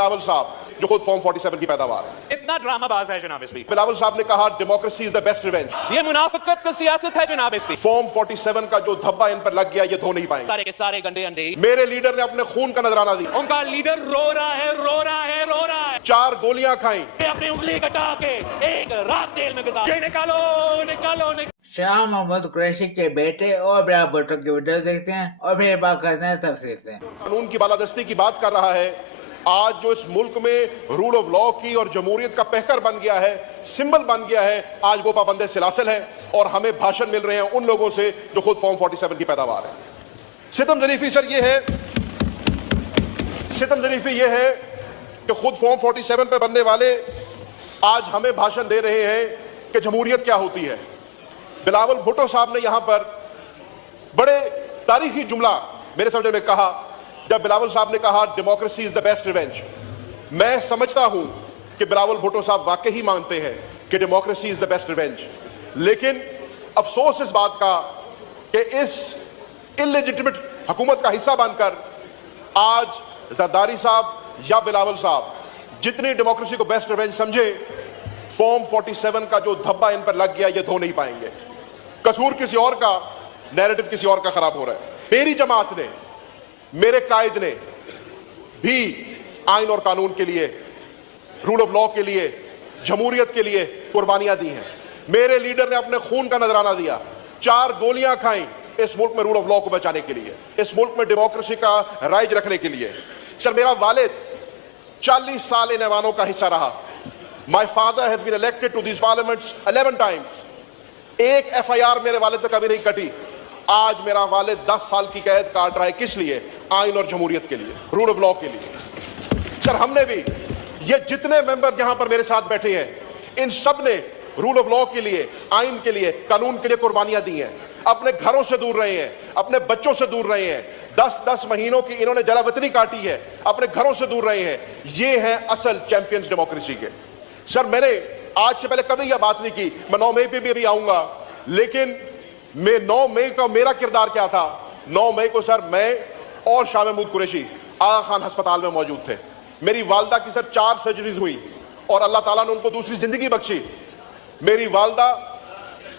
बिलावल साहब जो खुद फॉर्म 47 की पैदावार है। इतना ड्रामाबाज है जनाब स्पीकर। बिलावल साहब ने कहा democracy is the best revenge. ये मुनाफिकत का सियासत है जनाब स्पीकर। फॉर्म 47 का जो धब्बा इन पर लग गया ये धो नहीं पाएंगे। सारे के सारे गंदे अंडे। मेरे लीडर ने अपने खून का नजराना दिया। उनका लीडर रो रहा है, रो रहा है, रो रहा है। 4 गोलियां खाई, अपनी उंगली कटा के एक रात जेल में गुजार। निकालो निकालो निकालो। शाह मोहम्मद कुरैशी के बेटे और बिलावल भुट्टो की वीडियो देखते हैं और फिर बात करते हैं तफसील से। कानून की बालादस्ती की बात कर रहा है। आज जो इस मुल्क में रूल ऑफ लॉ की और जमहूरियत का पहकर बन गया है, सिंबल बन गया है, आज वो पाबंदे सिलासिल है और हमें भाषण मिल रहे हैं उन लोगों से जो खुद फॉर्म 47 की पैदावार है। सितम जरीफी सर ये है, सितम जरीफी ये है कि खुद फॉर्म 47 पे बनने वाले आज हमें भाषण दे रहे हैं कि जमहूरियत क्या होती है। बिलावल भुट्टो साहब ने यहां पर बड़े तारीखी जुमला मेरे समझ में कहा जब बिलावल साहब ने कहा democracy is the best revenge. मैं समझता हूं कि बिलावल भुट्टो साहब वाकई ही मानते हैं कि democracy is the best revenge, लेकिन अफसोस इस बात का कि इस इलेजिटिमेट हुकूमत का हिस्सा बनकर आज जरदारी साहब या बिलावल साहब जितनी डेमोक्रेसी को बेस्ट रिवेंज समझे, फॉर्म 47 का जो धब्बा इन पर लग गया ये धो नहीं पाएंगे। कसूर किसी और का, नैरेटिव किसी और का खराब हो रहा है। मेरी जमात ने, मेरे कायद ने भी आइन और कानून के लिए, रूल ऑफ लॉ के लिए, जमहूरियत के लिए कुर्बानियां दी हैं। मेरे लीडर ने अपने खून का नजराना दिया, 4 गोलियां खाई इस मुल्क में रूल ऑफ लॉ को बचाने के लिए, इस मुल्क में डेमोक्रेसी का राइज रखने के लिए। सर मेरा वालिद 40 साल इन ऐवानों का हिस्सा रहा। My father has been elected to this parliaments 11 times. एक FIR मेरे वालिद पे कभी नहीं कटी। आज मेरा वालिद 10 साल की कैद काट रहा है, किस लिए? आइन और जमहूरियत के लिए, रूल ऑफ लॉ के लिए। सर हमने भी, ये जितने मेंबर यहां पर मेरे साथ बैठे हैं, इन सब ने रूल ऑफ लॉ के लिए, आइन के लिए, कानून के लिए कुर्बानियां दी हैं। अपने घरों से दूर रहे हैं, अपने बच्चों से दूर रहे हैं। 10-10 महीनों की इन्होंने जलावतनी काटी है, अपने घरों से दूर रहे हैं। ये हैं असल चैंपियंस डेमोक्रेसी के। सर मैंने आज से पहले कभी यह बात नहीं की, मैं 9 मई पे भी अभी आऊंगा, लेकिन मैं 9 मई का मेरा किरदार क्या था? 9 मई को सर मैं और शाह महमूद कुरैशी आगा खान अस्पताल में मौजूद थे। मेरी वालदा की सर 4 सर्जरीज हुई और अल्लाह ताला ने उनको दूसरी जिंदगी बख्शी। मेरी वालदा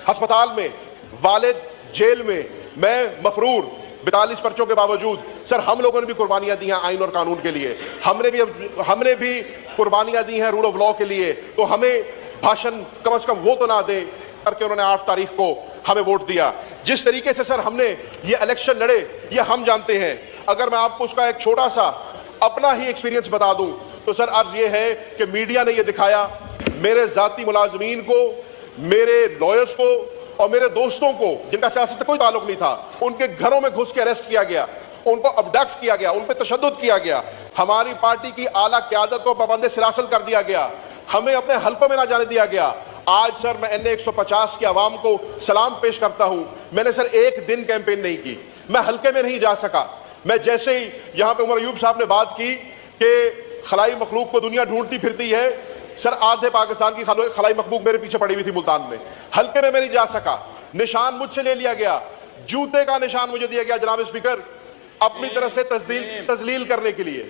अस्पताल में, वालिद जेल में, मैं मफरूर 42 पर्चों के बावजूद। सर हम लोगों ने भी कुर्बानियां दी हैं आइन और कानून के लिए, हमने भी कुर्बानियां दी हैं रूल ऑफ लॉ के लिए। तो हमें भाषण कम से कम वो तो ना दें करके उन्होंने 8 तारीख को हमें वोट दिया। जिस तरीके से सर हमने ये इलेक्शन लड़े ये हम जानते हैं। अगर मैं आपको उसका एक छोटा सा अपना ही एक्सपीरियंस बता दूं तो सर अर्ज ये है कि मीडिया ने ये दिखाया, मेरे जाती मुलाजमीन को, मेरे लॉयर्स को और मेरे दोस्तों को जिनका सियासत से कोई ताल्लुक नहीं था, उनके घरों में घुस के अरेस्ट किया गया, उनको अबडक्ट किया गया, उन पर तशद्दुद किया गया। हमारी पार्टी की आला क़यादत को पाबंदे सिलासिल कर दिया गया, हमें अपने हल्कों में ना जाने दिया गया। आज सर मैं NA 150 की आवाम को सलाम पेश करता हूं। मैंने सर एक दिन कैंपेन नहीं की, मैं हल्के में नहीं जा सका। मैं जैसे ही यहां पे उमर अयूब साहब ने बात की कि खलाई मखलूक को दुनिया ढूंढती फिरती है, सर आधे पाकिस्तान की खलाई मखलूक मेरे पीछे पड़ी हुई थी मुल्तान में, हल्के में मैं नहीं जा सका। निशान मुझसे ले लिया गया, जूते का निशान मुझे दिया गया जनाब स्पीकर, अपनी तरफ से तजलील करने के लिए।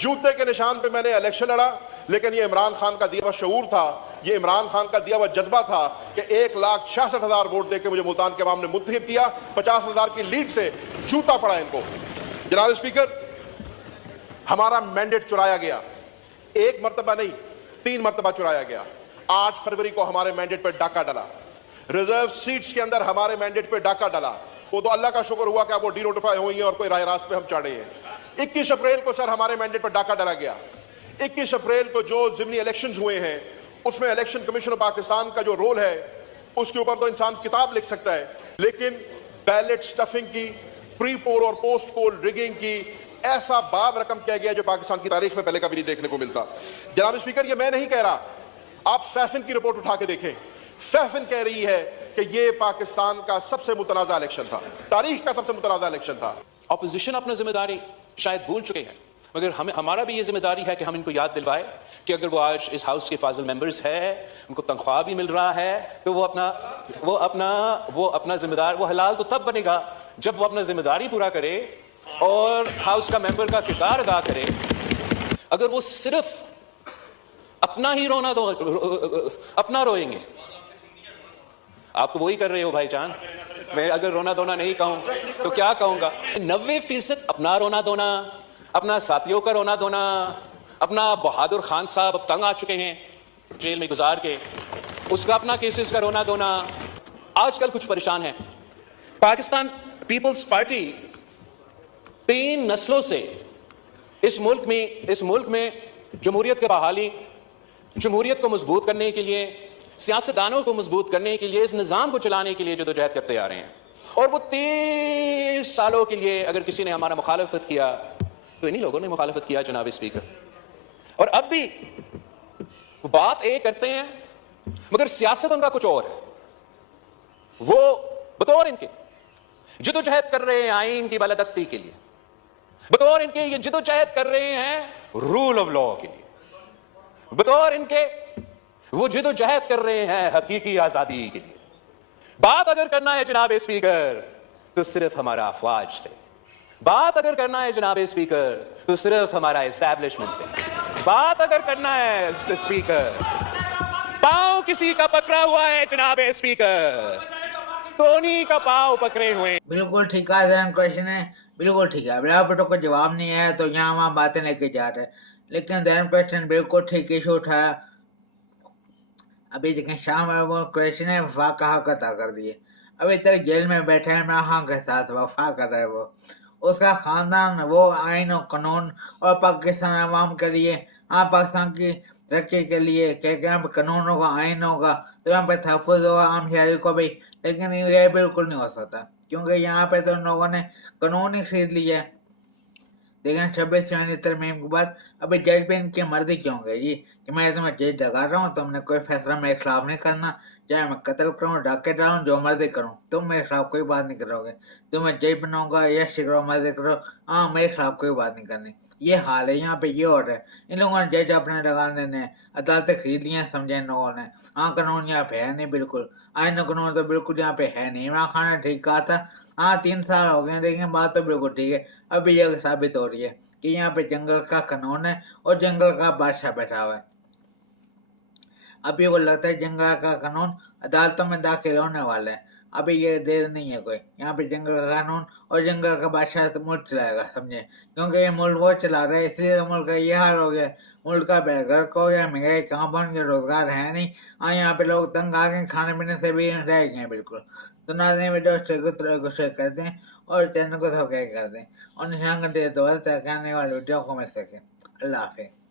जूते के निशान पे मैंने इलेक्शन लड़ा, लेकिन ये इमरान खान का दिया हुआ शऊर था, ये इमरान खान का दिया हुआ जज्बा था कि 1,66,000 वोट देकर मुझे मुल्तान के अवाम ने मुंतखब किया। 50,000 की लीड से जूता पड़ा इनको। जनाब स्पीकर हमारा मैंडेट चुराया गया, 1 मरतबा नहीं 3 मरतबा चुराया गया। 8 फरवरी को हमारे मैंडेट पर डाका डला, रिजर्व सीट्स के अंदर हमारे मैंडेट पर डाका डला। वो तो अल्लाह का शुक्र हुआ कि वो डिनोटिफाई हुई है और कोई राय रास्त पे हम चढ़े हैं। 21 अप्रैल को सर हमारे मैंडेट पर डाका डाला गया। 21 अप्रैल को जो ज़िमनी इलेक्शंस हुए हैं उसमें इलेक्शन कमीशन ऑफ पाकिस्तान का जो रोल है उसके ऊपर तो इंसान किताब लिख सकता है, लेकिन बैलेट स्टफिंग की, प्री पोल और पोस्ट पोल रिगिंग की ऐसा बाब रकम किया गया जो पाकिस्तान की तारीख में पहले कभी नहीं देखने को मिलता। जनाब स्पीकर ये मैं नहीं कह रहा, आप फैफिन की रिपोर्ट उठा के देखें। फैफिन कह रही है कि ये पाकिस्तान का सबसे मुतनाज़ा इलेक्शन था, तारीख का सबसे मुतनाज़ा इलेक्शन था। ऑपोजिशन अपनी जिम्मेदारी शायद भूल चुके हैं, मगर हमारा भी ये जिम्मेदारी है कि हम इनको याद दिलवाए कि अगर वो आज इस हाउस के फाजिल मेंबर्स है, उनको तनख्वाह भी मिल रहा है, तो वो अपना जिम्मेदार, वो हलाल तो तब बनेगा जब वो अपना जिम्मेदारी पूरा करे और हाउस का मेंबर का किरदार अदा करे। अगर वो सिर्फ अपना ही रोना दो, अपना रोएंगे। आप तो वही कर रहे हो भाईजान। मैं अगर रोना धोना नहीं कहूं तो क्या कहूंगा? 90% अपना रोना धोना, अपना साथियों का रोना धोना, अपना बहादुर खान साहब अब तंग आ चुके हैं जेल में गुजार के, उसका अपना केसेस का रोना धोना। आजकल कुछ परेशान है। पाकिस्तान पीपल्स पार्टी 3 नस्लों से इस मुल्क में जमहूरियत की बहाली, जमहूरियत को मजबूत करने के लिए, सियासतदानों को मजबूत करने के लिए, इस निज़ाम को चलाने के लिए जदोजहद करते आ रहे हैं। और वो 30 सालों के लिए अगर किसी ने हमारा मुखालफत किया तो इन्हीं लोगों ने मुखालफत किया जनाब स्पीकर। और अब भी बात एक करते हैं मगर सियासत उनका कुछ और है। वो बतौर इनके जदोजहद कर रहे हैं आईन की बालादस्ती के लिए, बतौर इनके ये जदोजहद कर रहे हैं रूल ऑफ लॉ के लिए, बतौर इनके वो जदोजहद कर रहे हैं हकीकी आजादी के लिए। बात अगर करना है जनाब स्पीकर तो सिर्फ हमारा अफवाज से, बात अगर करना है जनाब स्पीकर तो सिर्फ हमारा एस्टैब्लिशमेंट से, बात अगर करना है स्पीकर, पांव किसी का पकड़ा हुआ है जनाब स्पीकर, धोनी का पांव पकड़े हुए। बिल्कुल ठीक है। क्वेश्चन है बिल्कुल ठीक है। बिलावल भुट्टो को जवाब नहीं है तो यहाँ वहाँ बातें लेके जा रहे हैं, लेकिन दैन क्वेश्चन बिल्कुल ठीक इशू उठाया। अभी देखें शाम में वो क्वेश्चन है वफा का हक अदा कर दिए। अभी तक जेल में बैठे हैं इमरान खान के साथ वफा कर रहे हैं वो, उसका खानदान, वो आइन और कानून और पाकिस्तान अवाम के लिए, हाँ पाकिस्तान की तरक्की के लिए क्या क्या कानून होगा, आइन होगा तो यहाँ पे तहफ़्फ़ुज़ होगा आम शहरी को भी। लेकिन ये बिल्कुल नहीं हो सकता क्योंकि यहाँ पे तो लोगों ने कानून ही खरीद लिया है। लेकिन 26 जनवरी तरमीम के बाद अभी जज भी इनकी मर्जी क्यों गई जी कि मैं तुम्हें जेल लगा रहा हूँ, तुमने कोई फैसला मेरे खिलाफ नहीं करना, चाहे मैं कत्ल करूँ, डाके डालूँ, जो मर्जी करूँ, तुम मेरे खिलाफ कोई बात नहीं करोगे। तुम्हें जेल बनाऊंगा या शिकरो मर्जी करो, हाँ मेरे खिलाफ कोई बात नहीं करनी। ये हाल है यहाँ पे, ये ऑर्डर है। इन लोगों ने जज अपने लगा देने, अदालतें खरीद ली हैं समझे इन लोगों ने। हाँ कानून यहाँ पे है नहीं बिल्कुल, आइन कानून तो बिल्कुल यहाँ पे है नहीं। इमरान खान ने ठीक कहा था, हाँ 3 साल हो गए, लेकिन बात तो बिल्कुल ठीक है। अभी यह साबित हो रही है कि यहाँ पे जंगल का कानून है और जंगल का बादशाह बैठा हुआ है। अभी वो लगता है जंगल का कानून अदालतों में दाखिल होने वाला है। अभी ये देर नहीं है कोई, यहाँ पे जंगल का कानून और जंगल का बादशाह तो मुल्क चलाएगा समझे, क्योंकि ये मुल्क वो चला रहा है, इसलिए तो मुल्क का ये हाल हो गया। मुल्क का बेघर हो गया, महंगाई कहाँ बन गया, रोजगार है नहीं। हाँ यहाँ पे लोग तंग आ गए, खाने पीने से भी रह गए बिल्कुल। तो नाज़रीन वीडियो को शेयर कर दें और चैनल को सब्सक्राइब कर दें और निशान घंटे दबाएं ताकि आने वाले वीडियो को मिल सके। अल्लाह हाफिज़।